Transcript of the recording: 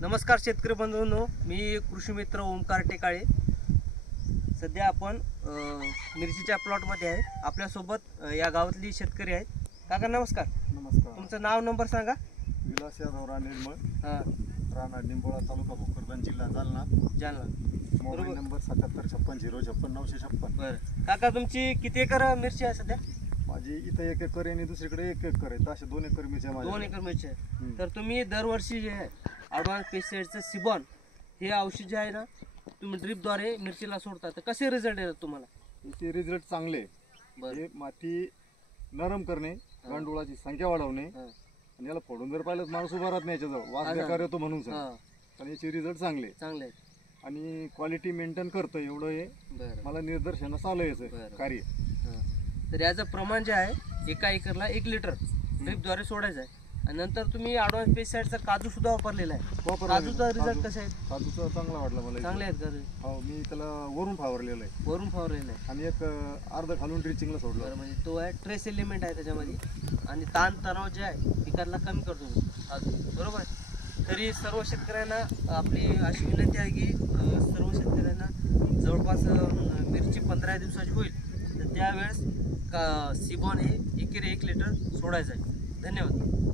नमस्कार शेतकरी बंधूंनो, मी कृषी मित्र ओमकार टेकाळे। सध्या आपण मिरचीच्या प्लॉटमध्ये आहे। आपल्यासोबत या गावातली शेतकरी आहेत। काका नमस्कार। नमस्कार। तुमचं नाव नंबर सांगा। विलास यादव निर्मळ, हां, राणा निंबोळा, तालुका भोकरदन, जिल्हा जालना। Mobile number 7756065956। बरं काका, तुमची किती एकर मिरची आहे सध्या? माझी इथं 1 एकर आणि दुसरीकडे 1 एकर आहे, असे 2 एकर मिरची आहे। 2 एकर मिरची आहे। तर तुम्ही दरवर्षी जे आहे ॲडव्हान्स पेस्टिसाइडचं सिबॉन हे औषध जे आहे ना, तुम्ही ड्रिपद्वारे मिरचीला सोडता, तर कसे रिझल्ट येतात तुम्हाला? याचे रिझल्ट चांगले। हे माती नरम करणे, गांडुळाची संख्या वाढवणे आणि याला फोडून जर पाहिलं माणूस उभा राहत नाही, याच्याजवळ वास बेकार येतो म्हणून सर। पण याचे रिझल्ट चांगले आहेत आणि क्वालिटी मेंटेन करतं, एवढं हे मला निदर्शनास आलं याचं कार्य। तर याचं प्रमाण जे आहे 1 एकरला 1 लिटर ड्रिपद्वारे सोडायचं आहे। आणि नंतर तुम्ही ॲडव्हान्स पेस्टिसाइडचा काजू सुद्धा वापरलेला आहे। काजूचा रिझल्ट कसा आहे? काजूचा चांगला वाटला मला। चांगले आहेत का? हो, मी त्याला वरून फावरलेलं आहे। वरून फवारलेलं आहे आणि एक अर्ध खालून ड्रिचिंगला सोडलं। बरं, म्हणजे तो आहे ट्रेस एलिमेंट आहे त्याच्यामध्ये आणि ताण तणाव जे आहे पिकाला कमी करतो काजू, बरोबर आहे? तरी सर्व शेतकऱ्यांना आपली अशी विनंती आहे की सर्व शेतकऱ्यांना जवळपास मिरची 15 दिवसाची होईल तर त्यावेळेस सिबॉन हे 1 लिटर सोडायचं आहे। धन्यवाद।